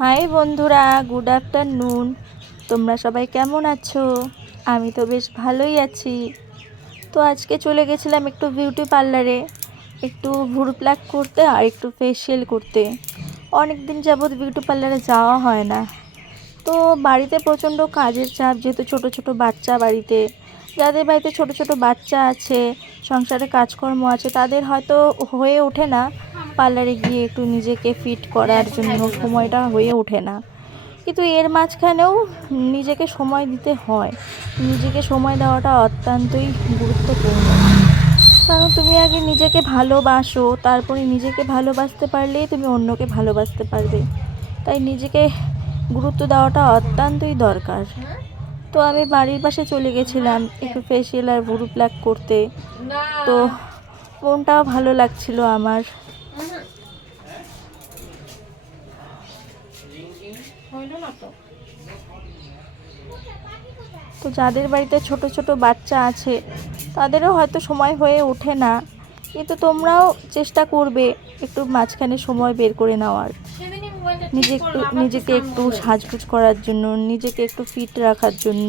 High বন্ধুরা, good afternoon. তোমরা সবাই কেমন আছো? আমি তো বেশ ভালোই আছি। তো আজকে চলে গেছিলাম একটু বিউটি পার্লারে, একটু ভুরু প্লাক করতে আর একটু ফেসিয়াল করতে। অনেক দিন যাবৎ বিউটি পার্লারে যাওয়া হয় না। তো বাড়িতে প্রচণ্ড কাজের চাপ, যেহেতু ছোট ছোট বাচ্চা বাড়িতে, যাদের বাড়িতে ছোট ছোট বাচ্চা আছে, সংসারে কাজকর্ম আছে, তাদের হয়তো হয়ে ওঠে না পার্লারে গিয়ে একটু নিজেকে ফিট করার জন্য, সময়টা হয়ে ওঠে না। কিন্তু এর মাঝখানেও নিজেকে সময় দিতে হয়। নিজেকে সময় দেওয়াটা অত্যন্তই গুরুত্বপূর্ণ, কারণ তুমি আগে নিজেকে ভালোবাসো, তারপরে নিজেকে ভালোবাসতে পারলেই তুমি অন্যকে ভালোবাসতে পারবে। তাই নিজেকে গুরুত্ব দেওয়াটা অত্যন্তই দরকার। তো আমি বাড়ির পাশে চলে গেছিলাম একটু ফেসিয়াল আর ভুরু প্লাক করতে। তো মনটাও ভালো লাগছিল আমার। তো যাদের বাড়িতে ছোট ছোট বাচ্চা আছে, তাদেরও হয়তো সময় হয়ে ওঠে না, কিন্তু তোমরাও চেষ্টা করবে একটু মাঝখানে সময় বের করে নেওয়ার, নিজেকে একটু সাজগুজ করার জন্য, নিজেকে একটু ফিট রাখার জন্য।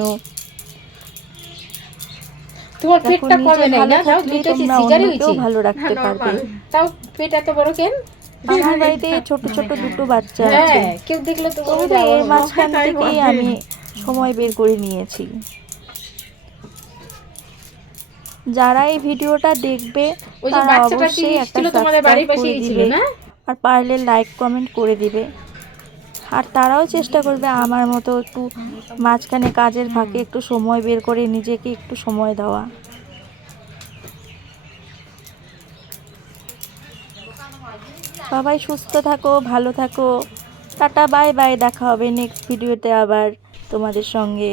তোমার দেখো, পেটটা নিজে কমে নাই ভালো না? যাও থাকলে দুইটা কি তোমরা সিজারই অন্যকেও হইছে? ভালো রাখতে হ্যাঁ, পারবে। নরমাল। তাও পেট এত বড় কেন? আমার বাড়িতে ছোট ছোট দুটো বাচ্চা আছে, হ্যাঁ, কেউ দেখলে তো বলে তবু যে এর আমার মাঝখান তাই থেকেই বলে। আমি সময় বের করে নিয়েছি। যারা এই ভিডিওটা দেখবে ওই যে তারা বাচ্চাটা কি অবশ্যই একটা ছিল তোমাদের সাবস্ক্রাইব বাড়ির করে পাশেই ছিল দিবে, না? আর পারলে লাইক কমেন্ট করে দিবে। আর তারাও চেষ্টা করবে আমার মতো একটু মাঝখানে কাজের ফাঁকে একটু সময় বের করে নিজেকে একটু সময় দেওয়া। সবাই সুস্থ থাকো, ভালো থাকো। Tata, bye bye. দেখা হবে নেক্সট ভিডিওতে আবার তোমাদের সঙ্গে।